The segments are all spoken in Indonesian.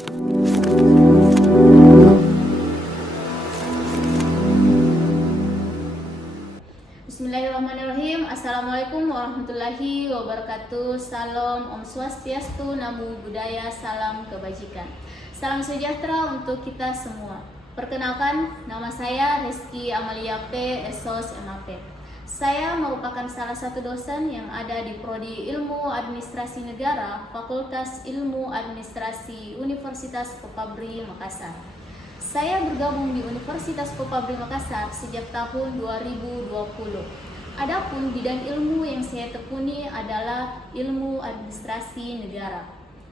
Bismillahirrahmanirrahim. Assalamualaikum warahmatullahi wabarakatuh. Salam, Om Swastiastu, Namo Buddhaya, salam kebajikan. Salam sejahtera untuk kita semua. Perkenalkan, nama saya Reski Amalia P. Esos MAP. Saya merupakan salah satu dosen yang ada di Prodi Ilmu Administrasi Negara, Fakultas Ilmu Administrasi Universitas Kopabri, Makassar. Saya bergabung di Universitas Kopabri Makassar sejak tahun 2020. Adapun bidang ilmu yang saya tekuni adalah ilmu administrasi negara.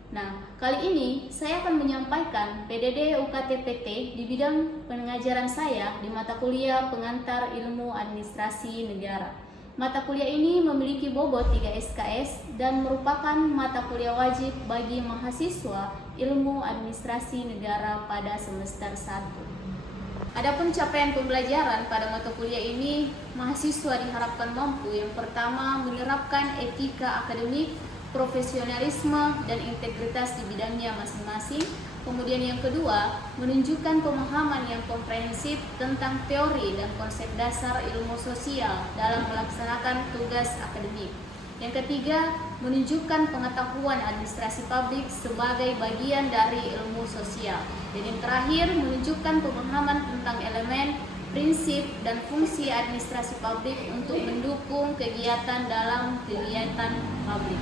Nah, kali ini saya akan menyampaikan PDD UKT-PT di bidang pengajaran saya di mata kuliah pengantar ilmu administrasi negara. Mata kuliah ini memiliki bobot 3 SKS dan merupakan mata kuliah wajib bagi mahasiswa ilmu administrasi negara pada semester 1. Adapun capaian pembelajaran pada mata kuliah ini, mahasiswa diharapkan mampu yang pertama menerapkan etika akademik, profesionalisme, dan integritas di bidangnya masing-masing. Kemudian yang kedua, menunjukkan pemahaman yang komprehensif tentang teori dan konsep dasar ilmu sosial dalam melaksanakan tugas akademik. Yang ketiga, menunjukkan pengetahuan administrasi publik sebagai bagian dari ilmu sosial. Dan yang terakhir, menunjukkan pemahaman tentang elemen, prinsip, dan fungsi administrasi publik untuk mendukung kegiatan dalam kegiatan publik.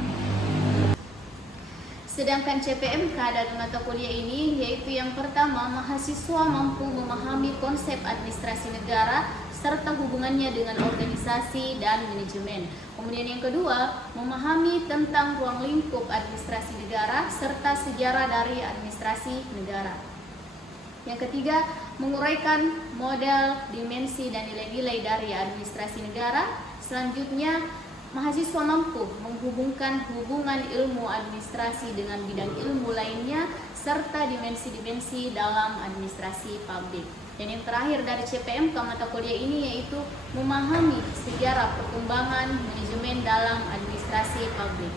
Sedangkan CPMK dari mata kuliah ini yaitu yang pertama, mahasiswa mampu memahami konsep administrasi negara serta hubungannya dengan organisasi dan manajemen. Kemudian yang kedua, memahami tentang ruang lingkup administrasi negara serta sejarah dari administrasi negara. Yang ketiga, menguraikan model, dimensi, dan nilai-nilai dari administrasi negara. Selanjutnya, mahasiswa mampu menghubungkan hubungan ilmu administrasi dengan bidang ilmu lainnya serta dimensi-dimensi dalam administrasi publik. Dan yang terakhir dari CPMK mata kuliah ini yaitu memahami sejarah perkembangan manajemen dalam administrasi publik.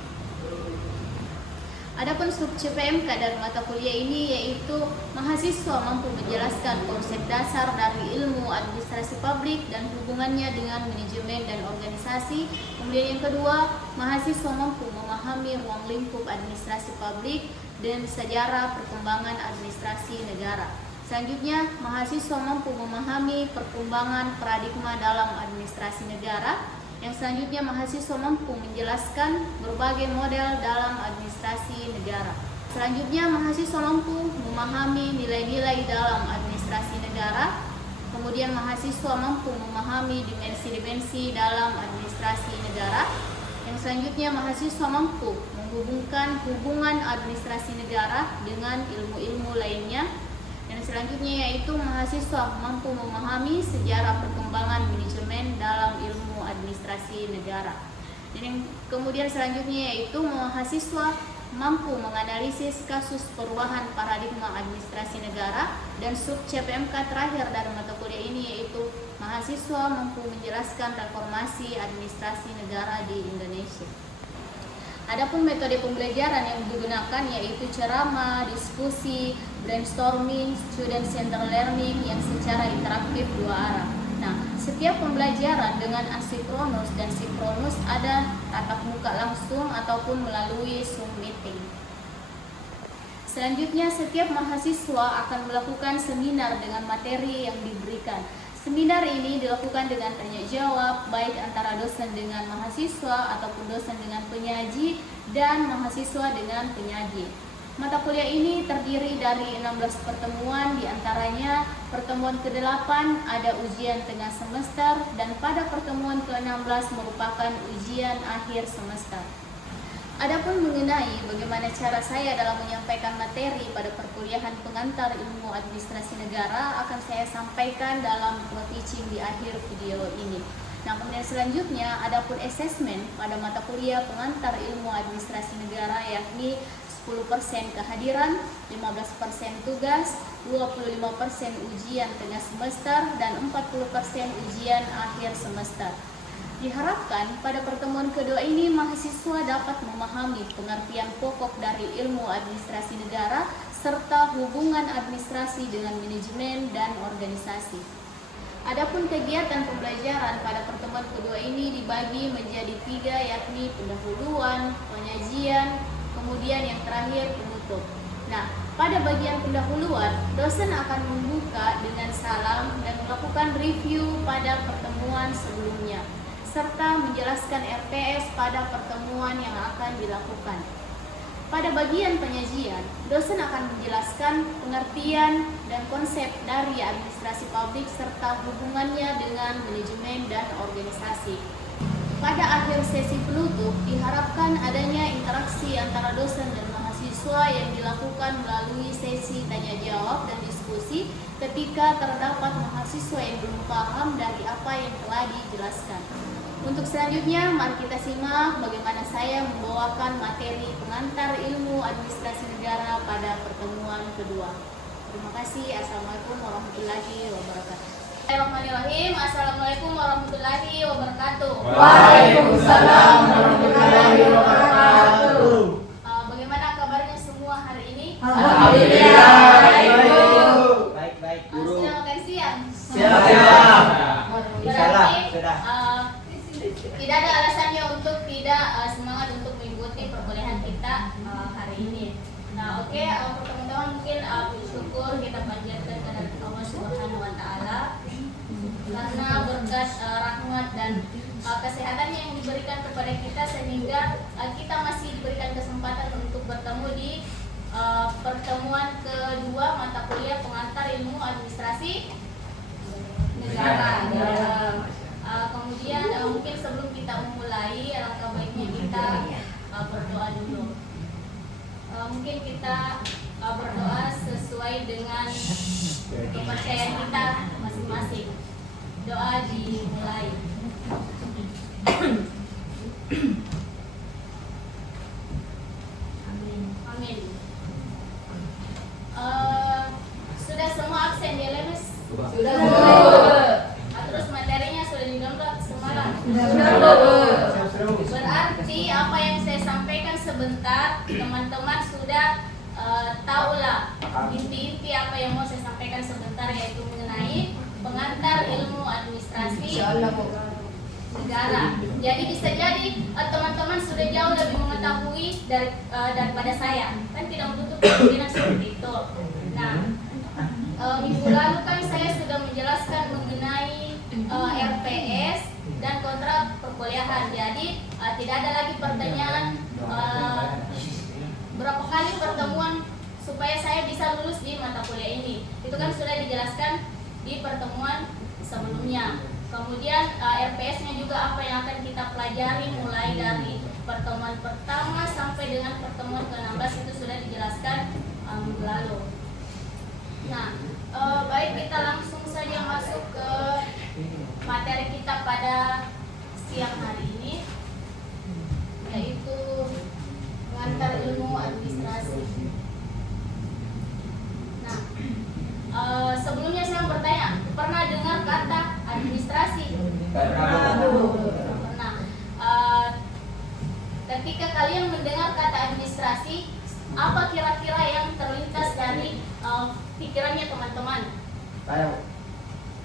Adapun sub CPMK dari mata kuliah ini yaitu mahasiswa mampu menjelaskan konsep dasar dari ilmu administrasi publik dan hubungannya dengan manajemen dan organisasi. Kemudian yang kedua, mahasiswa mampu memahami ruang lingkup administrasi publik dan sejarah perkembangan administrasi negara. Selanjutnya, mahasiswa mampu memahami perkembangan paradigma dalam administrasi negara. Yang selanjutnya, mahasiswa mampu menjelaskan berbagai model dalam administrasi negara. Selanjutnya, mahasiswa mampu memahami nilai-nilai dalam administrasi negara. Kemudian, mahasiswa mampu memahami dimensi-dimensi dalam administrasi negara. Yang selanjutnya, mahasiswa mampu menghubungkan hubungan administrasi negara dengan ilmu-ilmu lainnya. Dan selanjutnya yaitu mahasiswa mampu memahami sejarah perkembangan manajemen dalam ilmu administrasi negara. Dan kemudian selanjutnya yaitu mahasiswa mampu menganalisis kasus perubahan paradigma administrasi negara. Dan sub CPMK terakhir dari mata kuliah ini yaitu mahasiswa mampu menjelaskan reformasi administrasi negara di Indonesia. Adapun metode pembelajaran yang digunakan yaitu ceramah, diskusi, brainstorming, student center learning yang secara interaktif dua arah. Nah, setiap pembelajaran dengan asinkronus dan sinkronus ada tatap muka langsung ataupun melalui Zoom meeting. Selanjutnya, setiap mahasiswa akan melakukan seminar dengan materi yang diberikan. Seminar ini dilakukan dengan tanya jawab baik antara dosen dengan mahasiswa ataupun dosen dengan penyaji dan mahasiswa dengan penyaji. Mata kuliah ini terdiri dari 16 pertemuan, diantaranya pertemuan ke-8 ada ujian tengah semester dan pada pertemuan ke-16 merupakan ujian akhir semester. Adapun mengenai bagaimana cara saya dalam menyampaikan materi pada perkuliahan pengantar ilmu administrasi negara akan saya sampaikan dalam teaching di akhir video ini. Nah, kemudian selanjutnya adapun assessment pada mata kuliah pengantar ilmu administrasi negara yakni 10% kehadiran, 15% tugas, 25% ujian tengah semester, dan 40% ujian akhir semester. Diharapkan pada pertemuan kedua ini mahasiswa dapat memahami pengertian pokok dari ilmu administrasi negara serta hubungan administrasi dengan manajemen dan organisasi. Adapun kegiatan pembelajaran pada pertemuan kedua ini dibagi menjadi 3, yakni pendahuluan, penyajian, kemudian yang terakhir penutup. Nah, pada bagian pendahuluan, dosen akan membuka dengan salam dan melakukan review pada pertemuan sebelumnya, serta menjelaskan RPS pada pertemuan yang akan dilakukan. Pada bagian penyajian, dosen akan menjelaskan pengertian dan konsep dari administrasi publik serta hubungannya dengan manajemen dan organisasi. Pada akhir sesi penutup, diharapkan adanya interaksi antara dosen dan mahasiswa yang dilakukan melalui sesi tanya jawab dan diskusi ketika terdapat mahasiswa yang belum paham dari apa yang telah dijelaskan. Untuk selanjutnya, mari kita simak bagaimana saya membawakan materi pengantar ilmu administrasi negara pada pertemuan kedua. Terima kasih. Assalamualaikum warahmatullahi wabarakatuh. Bismillahirrahmanirrahim. Assalamualaikum warahmatullahi wabarakatuh. Waalaikumsalam warahmatullahi wabarakatuh. Bagaimana kabarnya semua hari ini? Alhamdulillah. Baik, guru. Sudah makan siang? Siap. Berarti Sudah. tidak ada alasannya untuk tidak semangat untuk mengikuti perkuliahan kita hari ini. Nah, oke, teman-teman mungkin bersyukur kita panjatkan kepada Allah Subhanahu wa taala karena berkat rahmat dan kesehatannya yang diberikan kepada kita sehingga kita masih diberikan kesempatan untuk bertemu di pertemuan kedua mata kuliah pengantar ilmu administrasi negara. Kemudian mungkin sebelum kita memulai, alangkah baiknya kita berdoa dulu. Mungkin kita berdoa sesuai dengan kepercayaan kita masing-masing. Doa dimulai. Amin. Sudah semua absen di LMS? Sudah. Terus materinya sudah di-download semalam? Berarti apa yang saya sampaikan sebentar, teman-teman sudah tahulah inti-inti apa yang mau saya sampaikan sebentar, yaitu mengenai pengantar ilmu administrasi negara. Jadi bisa jadi teman-teman sudah jauh lebih mengetahui daripada saya. Kan tidak menutup kemungkinan seperti itu. Nah, minggu lalu kan saya sudah menjelaskan mengenai RPS dan kontrak perkuliahan. Jadi tidak ada lagi pertanyaan berapa kali pertemuan supaya saya bisa lulus di mata kuliah ini. Itu kan sudah dijelaskan di pertemuan sebelumnya. Kemudian RPS-nya juga apa yang akan kita pelajari mulai dari pertemuan pertama sampai dengan pertemuan ke-16 itu sudah dijelaskan minggu lalu. Nah, baik, kita langsung saja masuk ke materi kita pada siang hari ini, yaitu pengantar ilmu administrasi. Nah, sebelumnya saya bertanya, pernah dengar kata administrasi? Pernah. Ketika kalian mendengar kata administrasi, apa kira-kira yang terlintas dari pikirannya teman-teman?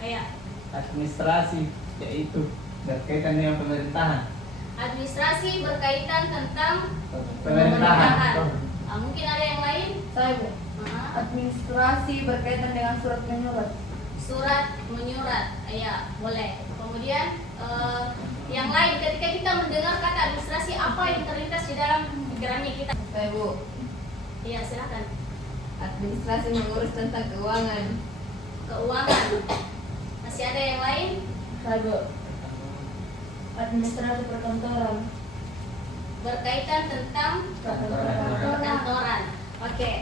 Kayak Administrasi yaitu berkaitan dengan pemerintahan. administrasi berkaitan tentang Pemerintahan. Mungkin ada yang lain? Saya Bu. Administrasi berkaitan dengan surat menyurat. Surat menyurat, ya boleh. Kemudian yang lain, ketika kita mendengar kata administrasi, apa yang terlintas di dalam pikirannya kita? Saya Bu. Iya, silakan. Administrasi mengurus tentang keuangan. Keuangan. Masih ada yang lain? Saya Bu. Administrasi perkantoran. Berkaitan tentang Perkantoran. perkantoran. Oke.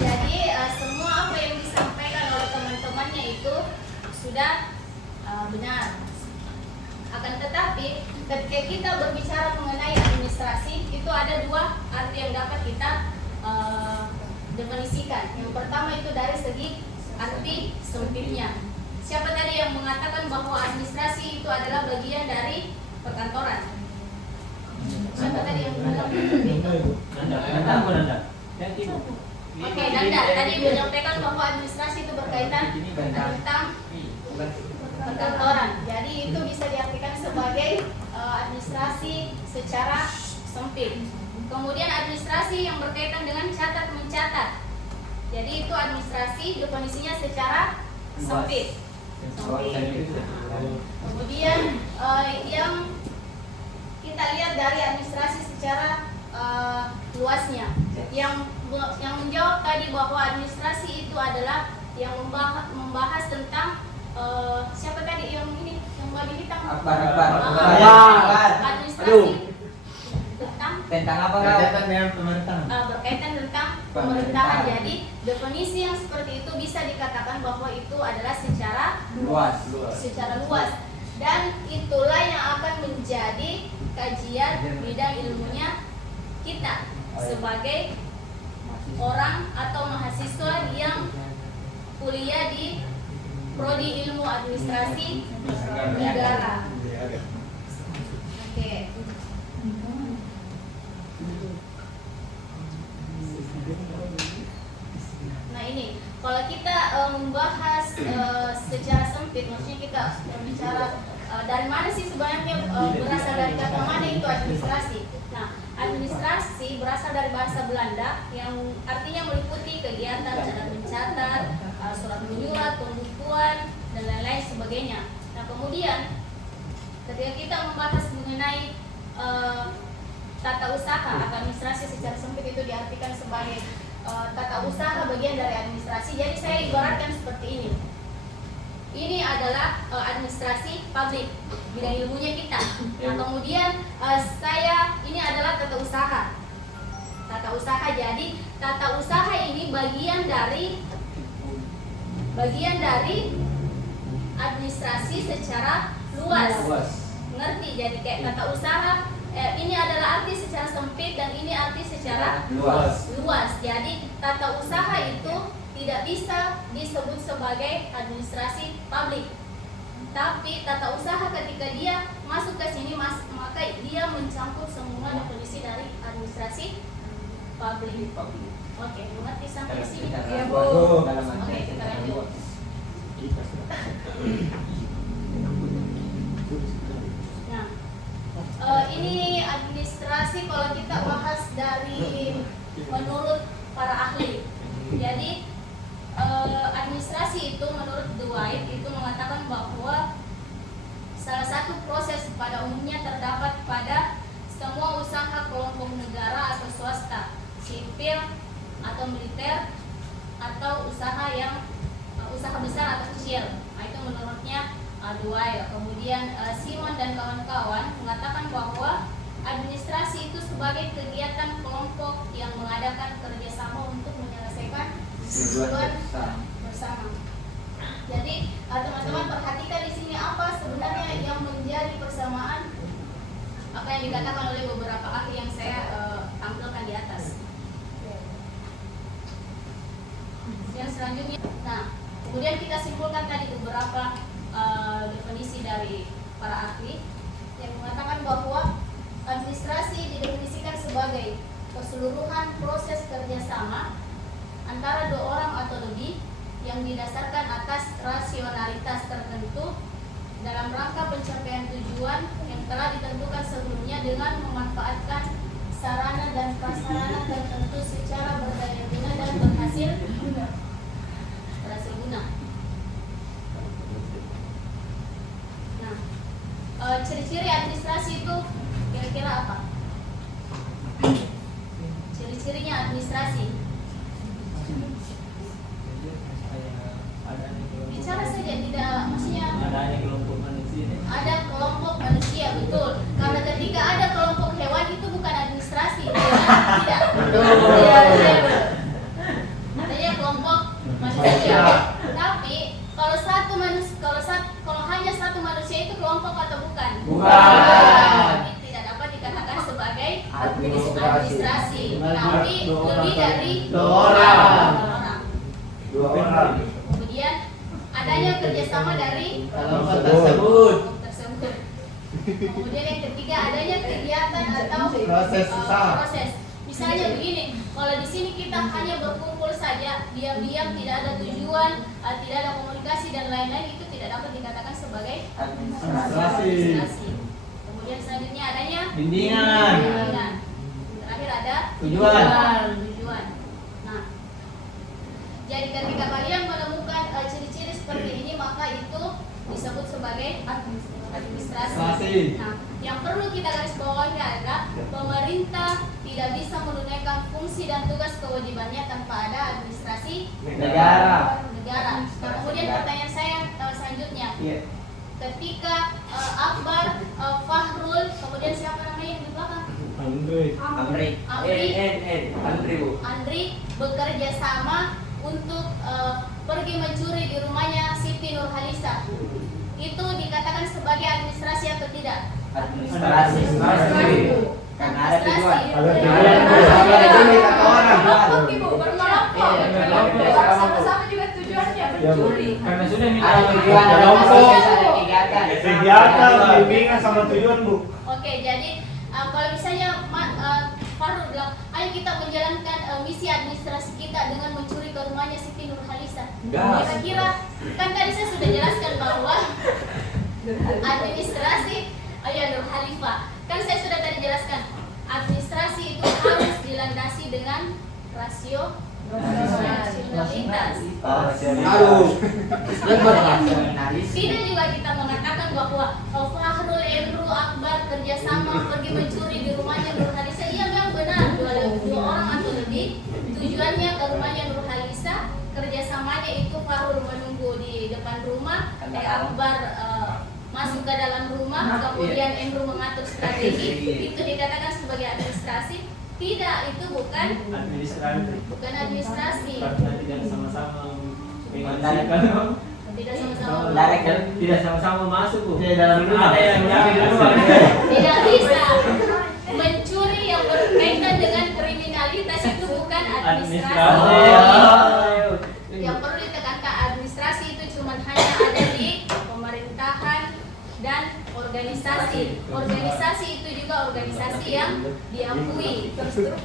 Jadi semua apa yang disampaikan oleh teman-temannya itu sudah benar. Akan tetapi ketika kita berbicara mengenai administrasi, itu ada dua arti yang dapat kita definisikan. Yang pertama itu dari segi arti sempitnya. Siapa tadi yang mengatakan bahwa administrasi itu adalah bagian dari perkantoran? Siapa tadi yang bilang itu? Nanda. Oke, Danda tadi menyampaikan bahwa administrasi itu berkaitan tentang perkantoran. Jadi itu bisa diartikan sebagai administrasi secara sempit. Kemudian administrasi yang berkaitan dengan catat mencatat. Jadi itu administrasi definisinya secara sempit. Kemudian yang kita lihat dari administrasi secara luasnya, yang menjawab tadi bahwa administrasi itu adalah yang membahas tentang siapa tadi yang ini yang baju hitam? Administrasi Tentang apa kau? Berkaitan dengan pemerintahan. Berkaitan tentang pemerintahan. Jadi definisi yang seperti itu bisa dikatakan bahwa itu adalah secara Luas. luas, dan itulah yang akan menjadi kajian bidang ilmunya kita sebagai orang atau mahasiswa yang kuliah di prodi ilmu administrasi negara. Oke. Nah ini, kalau kita membahas secara sempit, maksudnya kita bicara dari mana sih sebenarnya berasal dari kata mana itu administrasi. Nah, administrasi berasal dari bahasa Belanda yang artinya meliputi kegiatan catat mencatat, surat menyurat, pembukuan, dan lain-lain sebagainya. Nah, kemudian ketika kita membahas mengenai tata usaha atau administrasi secara sempit itu diartikan sebagai tata usaha bagian dari administrasi. Jadi saya ibaratkan seperti ini. Ini adalah administrasi publik, bidang ilmunya kita. Nah, kemudian ini adalah tata usaha. Tata usaha. Jadi tata usaha ini bagian dari administrasi secara luas. Ngerti? Jadi kayak tata usaha ini adalah arti secara sempit dan ini arti secara luas. Jadi tata usaha itu tidak bisa disebut sebagai administrasi publik. Tapi tata usaha ketika dia masuk ke sini maka dia mencampur semua definisi dari administrasi publik. Oke, mengerti sampai sini? Ya, Bu. Oke, kita lanjut. Nah, ini administrasi kalau kita bahas dari menurut para ahli. Jadi administrasi itu menurut Dwight itu mengatakan bahwa salah satu proses pada umumnya terdapat pada semua usaha kelompok negara atau swasta, sipil atau militer, atau usaha besar atau kecil. Nah, itu menurutnya Dwight. Kemudian Simon dan kawan-kawan mengatakan bahwa administrasi itu sebagai kegiatan kelompok yang mengadakan kerjasama untuk menyelesaikan tujuan bersama. Jadi teman-teman perhatikan di sini apa sebenarnya yang menjadi persamaan apa yang dikatakan oleh beberapa ahli yang saya tampilkan di atas. Yang selanjutnya, nah kemudian kita simpulkan tadi beberapa definisi dari para ahli yang mengatakan bahwa administrasi didefinisikan sebagai keseluruhan proses kerjasama antara dua orang atau lebih yang didasarkan atas rasionalitas tertentu dalam rangka pencapaian tujuan yang telah ditentukan sebelumnya dengan memanfaatkan sarana dan prasarana tertentu secara berdaya guna dan berhasil guna. Nah, ciri-ciri administrasi itu kira-kira apa? Ciri-cirinya administrasi. Bicara saja, tidak maksudnya ada kelompok manusia, betul. Karena ketika ada kelompok hewan itu bukan administrasi, tidak. Adanya kelompok manusia. Tapi kalau hanya satu manusia itu kelompok atau bukan? Bukan. Tidak dapat dikatakan sebagai administrasi. Tapi lebih dari dua orang. Kemudian adanya kerjasama dari Kelompok tersebut. Kemudian yang ketiga adanya kegiatan atau Proses usaha. proses. Misalnya begini, kalau di sini kita hanya berkumpul saja, diam-diam, tidak ada tujuan, tidak ada komunikasi dan lain-lain, itu tidak dapat dikatakan sebagai administrasi. Kemudian selanjutnya adanya Bimbingan. bimbingan. Terakhir ada Tujuan. tujuan. Nah, jadi ketika kalian menemukan ciri-ciri seperti ini, maka itu disebut sebagai administrasi. Nah, yang perlu kita garis bawahi adalah pemerintah tidak bisa menunaikan fungsi dan tugas kewajibannya tanpa ada administrasi Negara. negara. Nah, kemudian pertanyaan saya selanjutnya, Iya. ketika Akbar, Fahrul, kemudian siapa namanya yang di belakang? Andri bekerja sama untuk pergi mencuri di rumahnya Siti Nurhalisa. Itu dikatakan sebagai administrasi atau tidak? Administrasi. Karena ada tujuan. Sama-sama juga tujuannya mencuri. Karena sudah Ada tujuan, ada Kelompok. proses, ada kegiatan. Kegiatan, bimbingan sama tujuan, Bu. Oke, jadi kalau misalnya Fahrul bilang, ayo kita menjalankan misi administrasi kita dengan mencuri ke rumahnya Siti Nurhalisa. Gas. Kira-kira, kan tadi saya sudah jelaskan bahwa administrasi, Nur Khalifah, kan saya sudah tadi jelaskan, administrasi itu harus dilandasi dengan rasio rasionalitas. Tidak juga kita mengatakan bahwa Fahrul, Emru, Akbar kerjasama pergi mencuri di rumahnya Nur Halisa. Iya memang benar, dua orang atau lebih. Tujuannya ke rumahnya Nur Halisa, kerjasamanya itu Fahrul menunggu di depan rumah, Akbar masuk ke dalam rumah, kemudian Emru mengatur strategi. Itu dikatakan sebagai administrasi. Tidak, itu bukan administrasi. Karena tidak sama-sama Tidak sama-sama. Tidak sama-sama masuk, Bu. Dalam rumah. Ada yang di luar. Tidak bisa. Mencuri yang berkaitan dengan kriminalitas itu bukan administrasi. Yang perlu ditekankan, administrasi itu cuma hanya ada di pemerintahan dan organisasi. Organisasi itu juga organisasi yang diakui,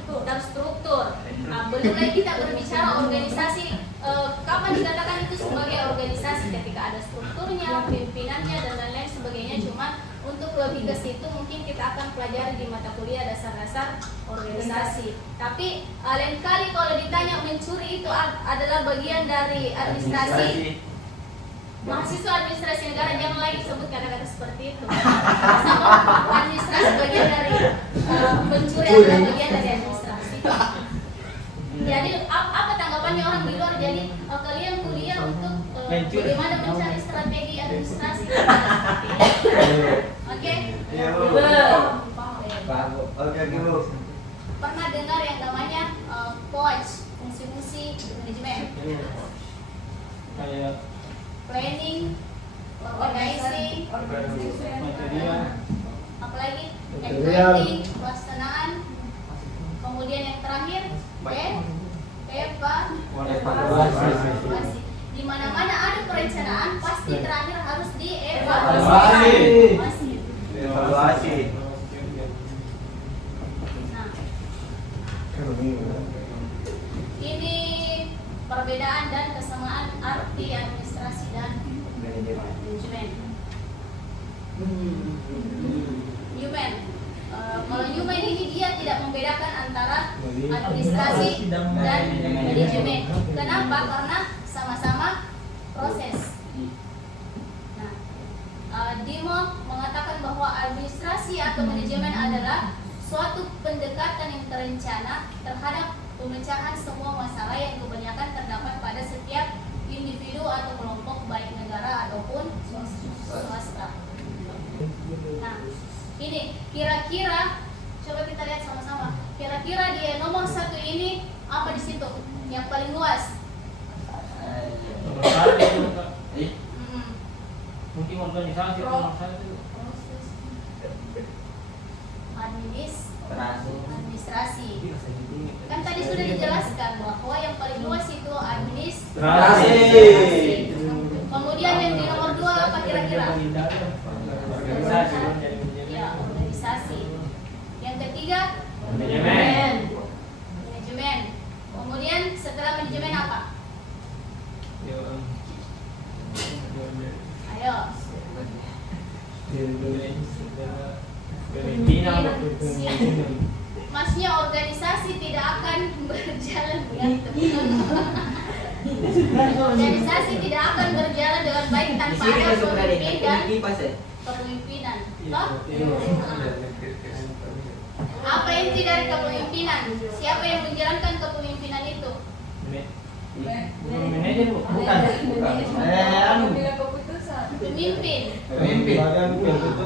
terstruktur. Nah, belum lagi kita berbicara organisasi, kapan dikatakan itu sebagai organisasi, ketika ada strukturnya, pimpinannya dan lain-lain sebagainya. Cuma untuk lebih ke situ mungkin kita akan pelajari di mata kuliah dasar-dasar organisasi. Tapi lain kali kalau ditanya mencuri itu adalah bagian dari administrasi. Mahasiswa administrasi negara jangan lagi sebut kata-kata seperti itu. Sama administrasi bagian dari mencuri adalah bagian dari administrasi. Jadi apa tanggapannya orang di luar? Jadi kalian kuliah untuk bagaimana mencari strategi administrasi. Oke? Oke, Bu. Pernah dengar yang namanya POAJ, fungsi-fungsi manajemen? kayak Planning, organizing, apalagi implementing, pelaksanaan. Kemudian yang terakhir, evaluasi. Di mana-mana ada perencanaan, pasti terakhir harus dievaluasi. Evaluasi. Nah, ini perbedaan dan kesamaan arti administrasi dan manajemen. Human. Kalau human ini dia tidak membedakan antara administrasi dan manajemen. Kenapa? Karena sama-sama proses. Nah, Dimo mengatakan bahwa administrasi atau manajemen adalah suatu pendekatan yang terencana terhadap pemecahan semua masalah yang kebanyakan terdapat pada setiap individu atau kelompok, baik negara ataupun swasta. Nah, ini kira-kira coba kita lihat sama-sama. Kira-kira di nomor 1 ini apa di situ yang paling luas? mungkin organisasi administrasi. Kan tadi sudah dijelaskan bahwa yang paling luas itu Administrasi. Kemudian yang di nomor 2 apa kira-kira? Ya, organisasi. Yang ketiga, manajemen. Maksudnya organisasi tidak akan berjalan dengan organisasi tidak akan berjalan dengan baik Di tanpa sini ada kan sudah pemimpin dan kipas ya. kepemimpinan. Toh? Apa inti dari kepemimpinan? Siapa yang menjalankan kepemimpinan itu? Bukan manajer bu. Bukan. Anu. Pengambilan keputusan. Pemimpin. Pemimpin.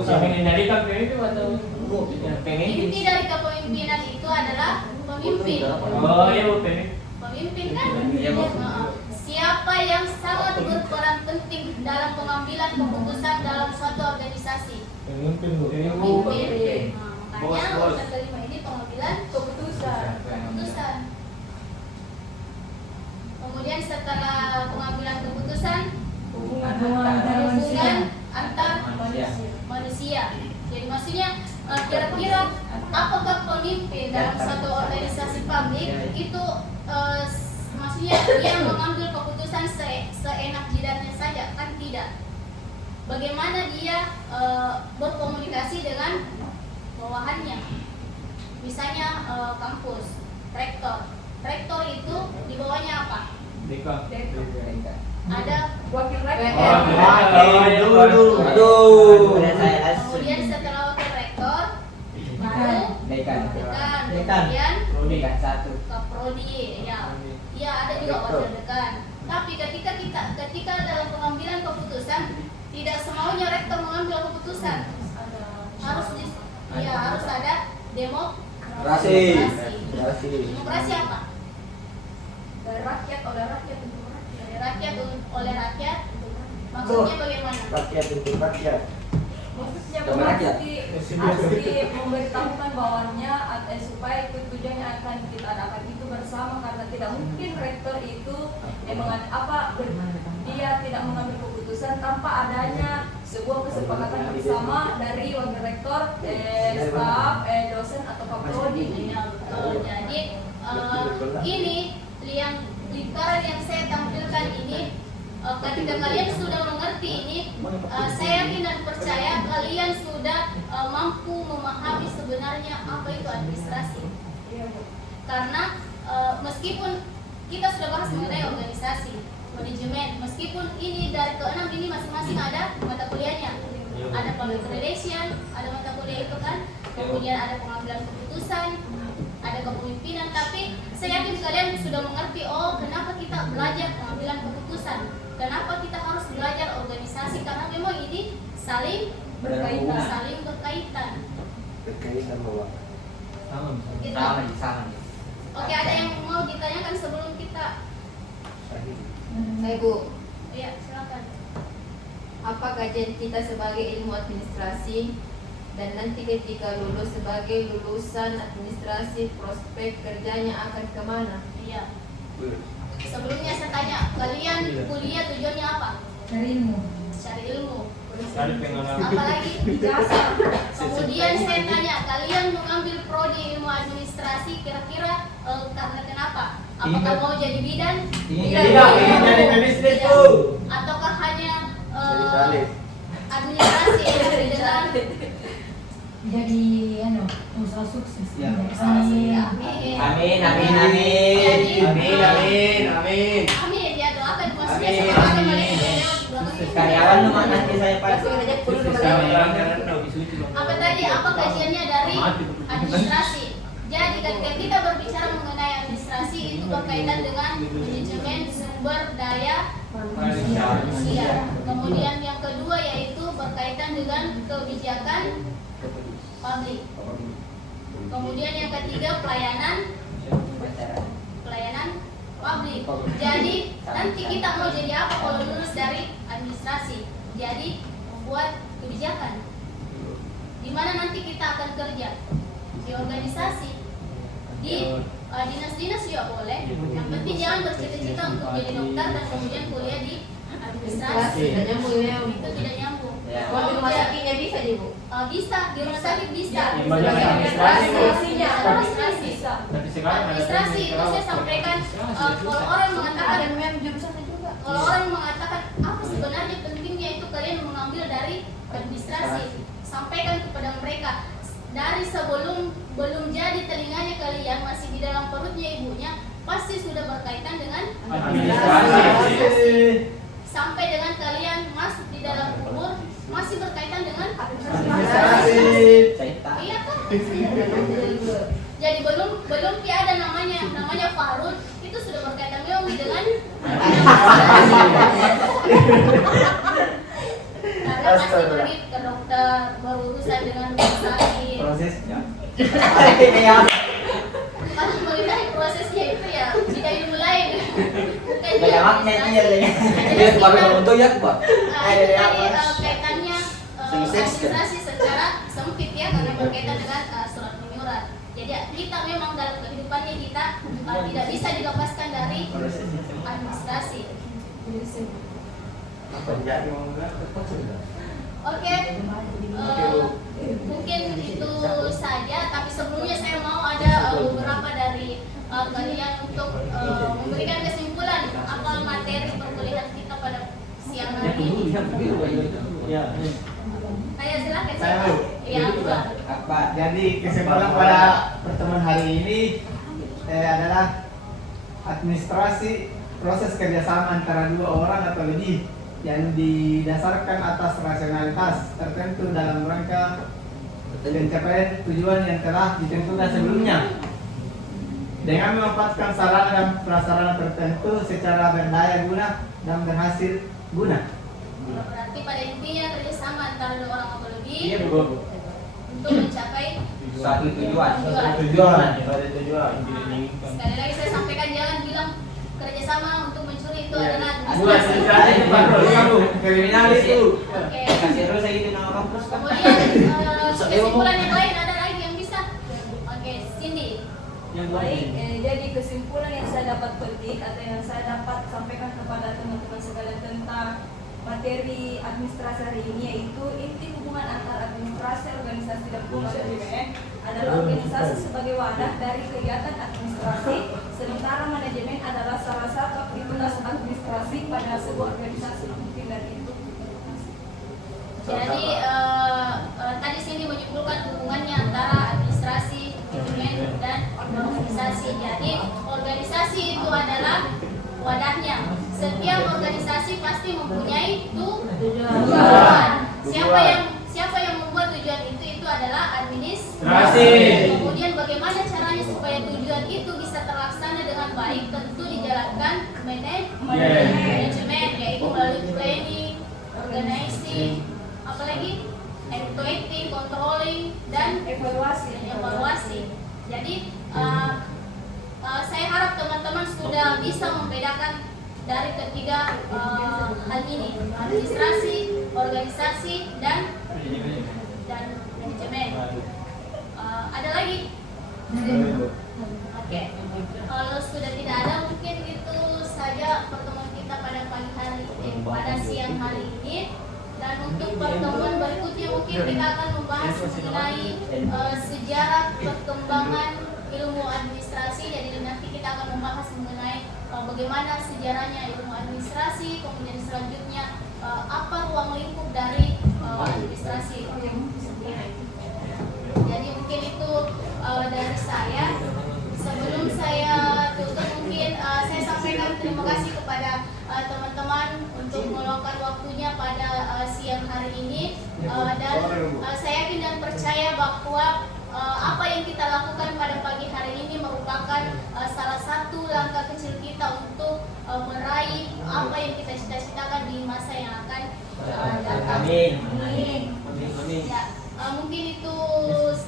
Siapa yang menjadikan pemimpin atau yang pemimpin? Inti dari kepemimpinan itu adalah pemimpin. Oh iya bu, pemimpin. Pemimpin kan? Iya, Bu. Siapa yang sangat berperan penting dalam pengambilan keputusan dalam suatu organisasi? Pemimpin bu. Pemimpin. Makanya Bos. urutan kelima ini pengambilan keputusan. Keputusan. Kemudian setelah pengambilan keputusan, Hubungan antara manusia. hubungan antar Manusia. manusia. Jadi maksudnya kira-kira apakah pemimpin dalam suatu organisasi publik itu maksudnya dia mengambil keputusan seenak jidatnya saja? Kan tidak. Bagaimana dia berkomunikasi dengan bawahannya? Misalnya kampus, rektor. Rektor itu di bawahnya apa? Deka. Ada Wakil rektor. Aduh. kemudian setelah wakil rektor baru Dekan. dekan, Dekan. kemudian Dekan satu. kaprodi, ya, ya ada juga wakil dekan. Tapi ketika dalam pengambilan keputusan tidak semaunya rektor mengambil keputusan, harus ada demokrasi. Demokrasi apa? Dari rakyat oleh rakyat untuk rakyat. Dari rakyat oleh rakyat. Maksudnya bagaimana? Rakyat untuk rakyat. Maksudnya Sama rakyat. pasti memberitahukan bawahnya supaya ikut tujuannya akan kita adakan itu bersama, karena tidak mungkin rektor itu dia tidak mengambil keputusan tanpa adanya sebuah kesepakatan bersama dari wakil rektor, staf, dosen atau kaprodi. Ya, betul. Jadi ini yang lingkaran yang saya tampilkan ini, ketika kalian sudah mengerti ini, saya yakin dan percaya kalian sudah mampu memahami sebenarnya apa itu administrasi. Karena meskipun kita sudah bahas mengenai organisasi, manajemen, meskipun ini dari ke-6 ini masing-masing ada mata kuliahnya. Ada public relation, ada mata kuliah itu kan, kemudian ada pengambilan keputusan, ada kepemimpinan, tapi saya yakin kalian sudah mengerti kenapa kita belajar pengambilan keputusan, kenapa kita harus belajar organisasi, karena memang ini saling berkaitan. Gitu. Sama. Oke, ada yang mau ditanyakan sebelum kita? Saya Bu, Ya, silakan. apa kajian kita sebagai ilmu administrasi dan nanti ketika lulus sebagai lulusan administrasi prospek kerjanya akan kemana? Iya. Sebelumnya saya tanya, kalian kuliah tujuannya apa? Dari ilmu. Cari ilmu. Cari pengalaman. Apalagi Jasa. kemudian saya tanya, kalian mengambil prodi ilmu administrasi kira-kira karena kenapa? Apakah mau jadi bidan? Tidak, ingin jadi pebisnis Tidak. Bu. Ataukah hanya Jadi salib. administrasi yang dengan jadi usaha sukses. Ya. Amin. amin. Amin. Amin, ya doakan maksudnya Amin. sama ada mereka Karyawan nomor nanti saya Langsung pak. aja kudu kembali. apa tadi, apa kajiannya dari administrasi? Jadi ketika kita berbicara mengenai administrasi itu berkaitan dengan manajemen sumber daya manusia. Kemudian yang kedua yaitu berkaitan dengan kebijakan publik. Kemudian yang ketiga pelayanan publik. Jadi nanti kita mau jadi apa kalau lulus dari administrasi? Jadi membuat kebijakan. Di mana nanti kita akan kerja? Di organisasi, di dinas-dinas juga boleh. Yang penting jangan bercita-cita untuk jadi dokter dan kemudian kuliah di administrasi. Tidak nyambung ya. Itu tidak nyambung. Ya. Kalau di rumah sakitnya bisa nih Bu. Bisa di rumah sakit bisa. Di banyak administrasi, Bu. Administrasi. Tapi sekarang ada Administrasi itu saya sampaikan kalau orang mengatakan jurusannya juga. kalau orang mengatakan apa sebenarnya pentingnya itu kalian mengambil dari administrasi, sampaikan kepada mereka dari sebelum belum jadi telinganya kalian masih di dalam perutnya ibunya pasti sudah berkaitan dengan Administrasi. sampai dengan kalian masuk di dalam kubur masih berkaitan dengan Saya tak. iya kan? Jadi belum tiada namanya Farud itu sudah berkaitan dengan karena pasti pergi ke dokter berurusan dengan rumah sakit. Prosesnya. Kalau mengenai prosesnya itu ya tidak dimulai bukan Gaya magnetnya administrasi. dia baru untuk ya, Pak. Itu tadi kaitannya Sukses, administrasi secara sempit ya karena berkaitan dengan surat menyurat. Jadi kita memang dalam kehidupannya kita tidak bisa dilepaskan dari administrasi. Apa jadi mau enggak? Oke, mungkin itu saja. Tapi sebelumnya saya mau ada beberapa dari kalian untuk memberikan kesimpulan apa materi perkuliahan kita pada siang hari ini. Ya. Saya silakan. Saya mau. Iya, Pak. Apa? Jadi kesimpulan pada pertemuan hari ini adalah administrasi proses kerjasama antara dua orang atau lebih yang didasarkan atas rasionalitas tertentu dalam rangka pencapaian tujuan yang telah ditentukan sebelumnya dengan memanfaatkan sarana dan prasarana tertentu secara berdaya guna dan berhasil guna. Berarti pada intinya kerjasama antara dua orang atau lebih Bu. untuk mencapai Suatu tujuan. Pada tujuan. sekali lagi saya sampaikan jangan bilang kerjasama untuk mencuri itu Iya. adalah Bukan administrasi, Pak. Kamu kriminal itu. Oke. Kasih terus saya itu nama kampus kan. Kemudian kesimpulan yang lain ada lagi yang bisa? Oke, Cindy. Baik, jadi kesimpulan yang saya dapat petik atau yang saya dapat sampaikan kepada teman-teman sekalian tentang materi administrasi hari ini yaitu inti hubungan antara administrasi, organisasi dan manajemen adalah organisasi sebagai wadah dari kegiatan administrasi, sementara manajemen adalah salah satu aktivitas administrasi pada sebuah organisasi. Mungkin dari itu. Jadi tadi sini menyimpulkan hubungannya antara administrasi, manajemen dan organisasi. Jadi organisasi itu adalah wadahnya. Setiap organisasi pasti mempunyai tujuan. Siapa yang membuat tujuan itu adalah administrasi. Kemudian bagaimana caranya supaya tujuan itu bisa terlaksana dengan baik? Tentu dijalankan manajemen, yaitu melalui planning, organizing, apalagi evaluating, controlling, dan evaluasi. Jadi saya harap teman-teman sudah bisa membedakan dari ketiga hal ini, administrasi, organisasi, dan manajemen. Ada lagi? Oke. Kalau sudah tidak ada, mungkin itu saja pertemuan kita pada pada siang hari ini. Dan untuk pertemuan berikutnya mungkin kita akan membahas mengenai sejarah perkembangan ilmu administrasi. Jadi nanti kita akan membahas mengenai bagaimana sejarahnya ilmu administrasi, kemudian selanjutnya apa ruang lingkup dari administrasi itu sendiri. Jadi mungkin itu dari saya. Sebelum saya tutup mungkin saya sampaikan terima kasih kepada teman-teman untuk meluangkan waktunya pada siang hari ini dan saya yakin dan percaya bahwa apa yang kita lakukan pada pagi hari ini merupakan salah satu langkah kecil kita untuk meraih apa yang kita cita-citakan di masa yang akan datang. Amin. Ya, mungkin itu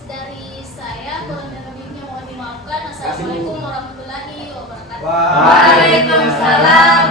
dari saya. Kurang dan lebihnya mohon dimaafkan. Assalamualaikum warahmatullahi wabarakatuh. Waalaikumsalam.